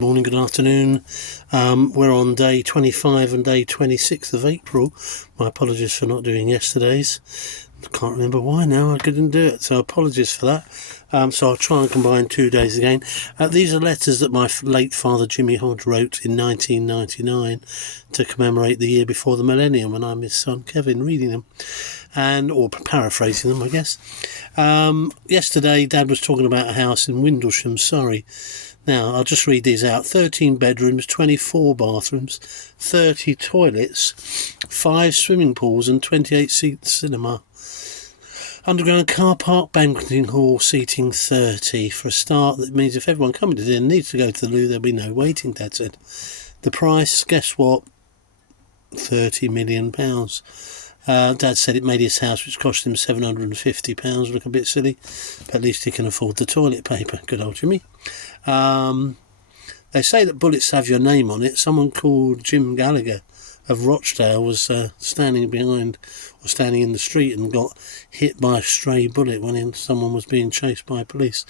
Morning, good afternoon. We're on day 25 and day 26 of April. My apologies for not doing yesterday's. I can't remember why now. I couldn't do it, so apologies for that. So I'll try and combine 2 days again. These are letters that my late father Jimmy Hodge wrote in 1999 to commemorate the year before the millennium, and I'm his son Kevin reading them, or paraphrasing them, I guess. Yesterday Dad was talking about a house in Windlesham, Surrey. Now, I'll just read these out. 13 bedrooms, 24 bathrooms, 30 toilets, 5 swimming pools and 28-seat cinema. Underground car park, banqueting hall, seating 30. For a start, that means if everyone coming to dinner needs to go to the loo, there'll be no waiting, Dad said. The price, guess what? £30 million. Dad said it made his house, which cost him £750, look a bit silly, but at least he can afford the toilet paper. Good old Jimmy. They say that bullets have your name on it. Someone called Jim Gallagher of Rochdale was standing in the street and got hit by a stray bullet when someone was being chased by police,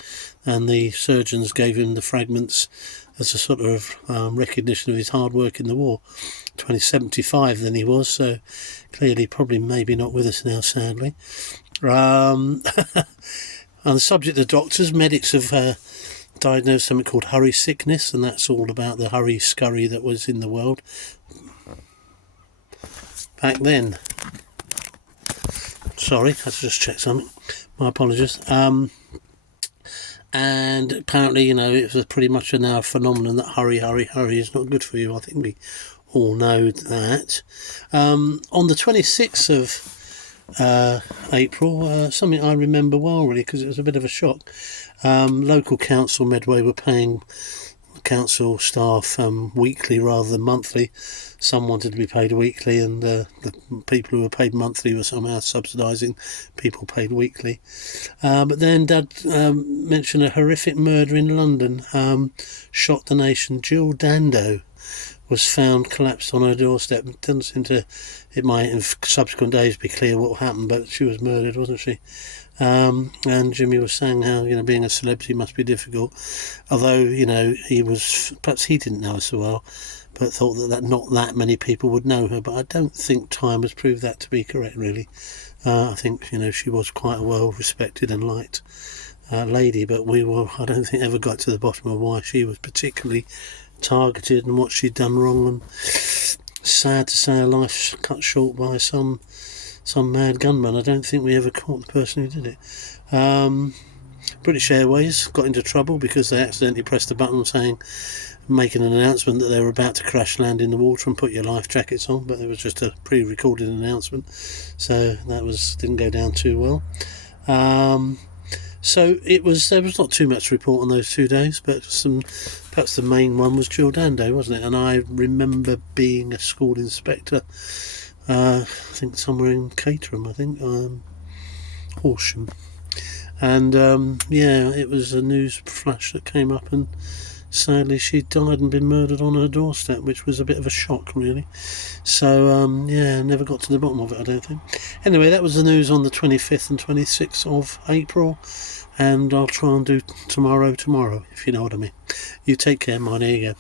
and the surgeons gave him the fragments as a sort of recognition of his hard work in the war. 2075 then he was, so clearly probably maybe not with us now, sadly. On the subject of doctors, medics have diagnosed something called hurry sickness, and that's all about the hurry scurry that was in the world back then. Sorry, I had to just check something. My apologies. And apparently, it was pretty much now a phenomenon that hurry is not good for you. I think we all know that. On the 26th of April, something I remember well, really, because it was a bit of a shock. Local council Medway were paying council staff weekly rather than monthly. Some wanted to be paid weekly, and the people who were paid monthly were somehow subsidising people paid weekly. But then Dad mentioned a horrific murder in London. Shocked the nation. Jill Dando was found collapsed on her doorstep. It might in subsequent days be clear what happened, but she was murdered, wasn't she? And Jimmy was saying how being a celebrity must be difficult, although perhaps he didn't know her so well, but thought that not that many people would know her. But I don't think time has proved that to be correct, really. I think she was quite a well respected and liked lady, but I don't think ever got to the bottom of why she was particularly targeted and what she'd done wrong. And sad to say, her life cut short by some mad gunman. I don't think we ever caught the person who did it. British Airways got into trouble because they accidentally pressed a button making an announcement that they were about to crash land in the water and put your life jackets on, but it was just a pre-recorded announcement, so that didn't go down too well. So there was not too much to report on those 2 days, but perhaps the main one was Jill Dando, wasn't it? And I remember being a school inspector, I think somewhere in Caterham, Horsham. And it was a news flash that came up, and sadly she died and been murdered on her doorstep, which was a bit of a shock, really. So never got to the bottom of it, I don't think. Anyway, that was the news on the 25th and 26th of April, and I'll try and do tomorrow, if you know what I mean. You take care, mine. Here you go.